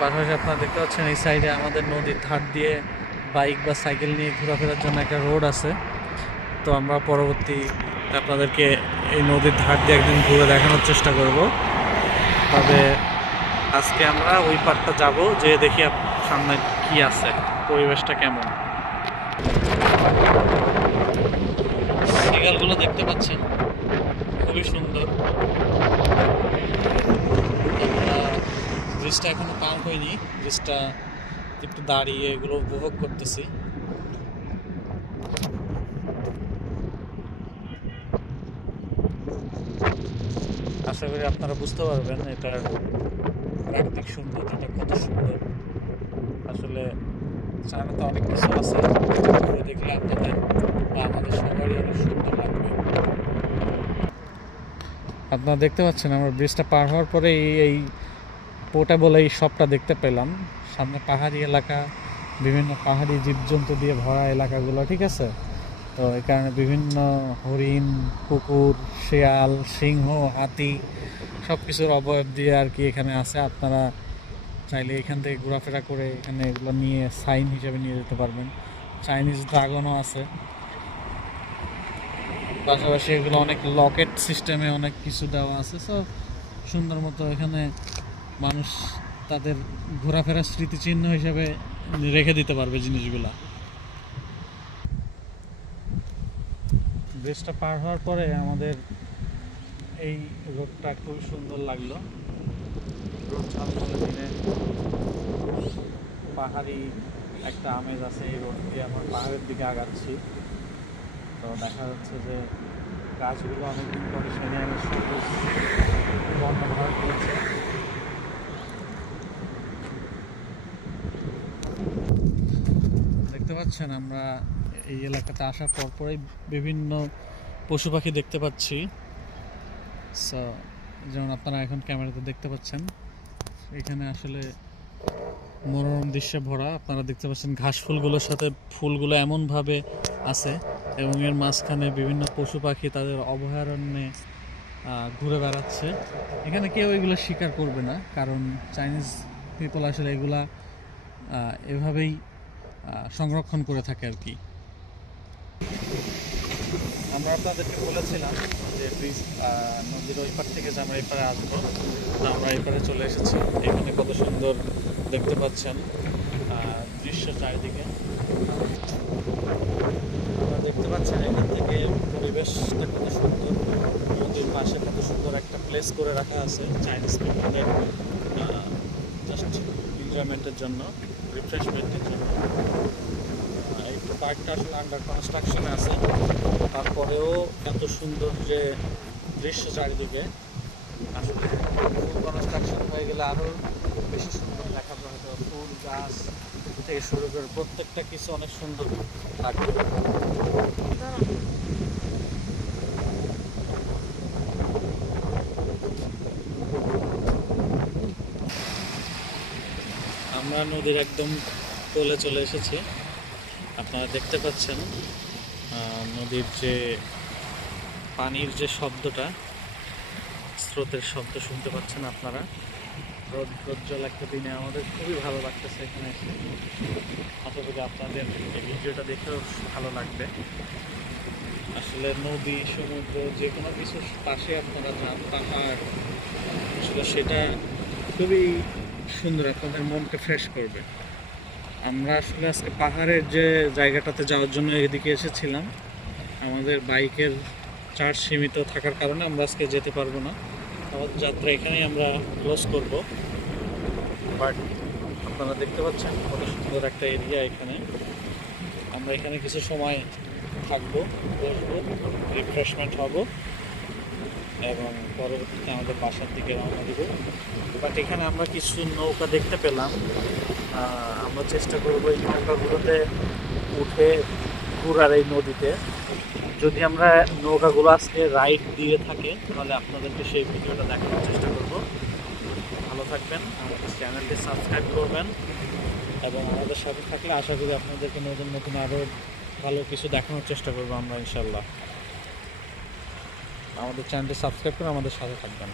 পাশাপাশি আপনারা দেখতে পাচ্ছেন এই সাইডে আমাদের নদীর ধার দিয়ে বাইক বা সাইকেল নিয়ে ঘোরাফেরার জন্য একটা রোড আছে। তো আমরা পরবর্তী আপনাদেরকে এই নদীর ধার দিয়ে একদিন ঘুরে দেখানোর চেষ্টা করব। তবে আজকে আমরা ওই পাড়টা যাব, যে দেখি সামনে কি আছে, পরিবেশটা কেমন। সিগালগুলো দেখতে পাচ্ছেন, খুবই সুন্দর। ব্রিজটা এখনো পার হয়নি, ব্রিজটা একটু দাঁড়িয়ে এগুলো উপভোগ করতেছি। আশা করি আপনারা বুঝতে পারবেন এটার প্রাকৃতিক সৌন্দর্যটা কত সুন্দর। আসলে চায়নাতে অনেক কিছু আছে, দেখলে আপনাদের বা আমাদের সবারই অনেক সুন্দর লাগবে। আপনারা দেখতে পাচ্ছেন আমরা ব্রিজটা পার হওয়ার পরে এই পোর্টেবল এই শপটা দেখতে পেলাম। সামনে পাহাড়ি এলাকা, বিভিন্ন পাহাড়ি জীবজন্তু দিয়ে ভরা এলাকাগুলো, ঠিক আছে। তো এই কারণে বিভিন্ন হরিণ, কুকুর, শেয়াল, সিংহ, হাতি সব কিছুর অবয়ব দিয়ে আর কি এখানে আছে। আপনারা চাইলে এখান থেকে ঘোরাফেরা করে এখানে এগুলো নিয়ে সাইন হিসেবে নিয়ে যেতে পারবেন। চাইনিজ ড্রাগনও আছে, পাশাপাশি এগুলো অনেক লকেট সিস্টেমে অনেক কিছু দেওয়া আছে। সো সুন্দর মতো এখানে মানুষ তাদের ঘোরাফেরার স্মৃতিচিহ্ন হিসেবে রেখে দিতে পারবে জিনিসগুলা। ব্রিজটা পার হওয়ার পরে আমাদের এই রোডটা খুবই সুন্দর লাগলো। রোড ঝলমলে দিনে পাহাড়ি একটা আমেজ আছে। এই রোড দিয়ে আমরা পাহাড়ের দিকে আগাচ্ছি। তো দেখা যাচ্ছে যে গাছগুলো অনেকদিন পরে সেনে সবুজ বর্ণভর করেছে। দেখতে পাচ্ছেন আমরা এই এলাকাতে আসার পরপরই বিভিন্ন পশু পাখি দেখতে পাচ্ছি। সো যেমন আপনারা এখন ক্যামেরাতে দেখতে পাচ্ছেন, এখানে আসলে মনোরম দৃশ্যে ভরা। আপনারা দেখতে পাচ্ছেন ঘাস ফুলগুলোর সাথে ফুলগুলো এমনভাবে আছে এবং এর মাঝখানে বিভিন্ন পশু পাখি তাদের অভয়ারণ্যে ঘুরে বেড়াচ্ছে। এখানে কেউ এগুলো শিকার করবে না, কারণ চাইনিজ পিপল আসলে এগুলা এভাবেই সংরক্ষণ করে থাকে আর কি। আমরা আপনাদেরকে বলেছিলাম যে ব্রিজ নদীর ওই পার থেকে যে আমরা এই পারে আসবো, আমরা এই পারে চলে এসেছি। এখানে কত সুন্দর দেখতে পাচ্ছেন দৃশ্য চারিদিকে। আপনারা দেখতে পাচ্ছেন এখান থেকে পরিবেশটা কত সুন্দর। নদীর পাশে কত সুন্দর একটা প্লেস করে রাখা আছে চাইনিজ পিপলের জাস্ট এনজয়মেন্টের জন্য, রিফ্রেশমেন্টের জন্য। এই পার্কটা আসলে আন্ডার কনস্ট্রাকশনে আছে, তারপরেও এত সুন্দর যে দৃশ্য চারিদিকে। আসলে ফুল কনস্ট্রাকশন হয়ে গেলে আরও বেশি সুন্দর দেখাবে। হয়তো ফুল গাছ থেকে শুরু করে প্রত্যেকটা কিছু অনেক সুন্দর লাগবে। আমরা নদীর একদম কোলে চলে এসেছি। আপনারা দেখতে পাচ্ছেন নদীর যে পানির যে শব্দটা, স্রোতের শব্দ শুনতে পাচ্ছেন আপনারা। রোদ্রোজ্জ্বল একটা দিনে আমাদের খুবই ভালো লাগতেছে এখানে এসে। আশা করি আপনাদের এই ভিডিওটা দেখেও ভালো লাগবে। আসলে নদী, সমুদ্র যে কোনো কিছুর পাশে আপনারা যান, পাহাড়, আসলে সেটা খুবই সুন্দর, আপনাদের মনকে ফ্রেশ করবে। আমরা আসলে আজকে পাহাড়ের যে জায়গাটাতে যাওয়ার জন্য এদিকে এসেছিলাম, আমাদের বাইকের চার্জ সীমিত থাকার কারণে আমরা আজকে যেতে পারবো না। আমাদের যাত্রা এখানেই আমরা ক্লোজ করব। বাট আপনারা দেখতে পাচ্ছেন কত সুন্দর একটা এরিয়া এখানে। আমরা এখানে কিছু সময় থাকবো, বসবো, রিফ্রেশমেন্ট হব এবং পরবর্তীতে আমাদের বাসার দিকে রওনা দিব। বাট এখানে আমরা কিছু নৌকা দেখতে পেলাম। আমরা চেষ্টা করবো এই নৌকাগুলোতে উঠে ঘোরার এই নদীতে। যদি আমরা নৌকাগুলো আজকে রাইড দিয়ে থাকে তাহলে আপনাদেরকে সেই ভিডিওটা দেখানোর চেষ্টা করব। ভালো থাকবেন, আমাদের চ্যানেলটি সাবস্ক্রাইব করবেন এবং আমাদের সাথে থাকলে আশা করি আপনাদেরকে নতুন নতুন আরও ভালো কিছু দেখানোর চেষ্টা করবো আমরা ইনশাল্লাহ। আমাদের চ্যানেলটি সাবস্ক্রাইব করে আমাদের সাথে থাকবেন।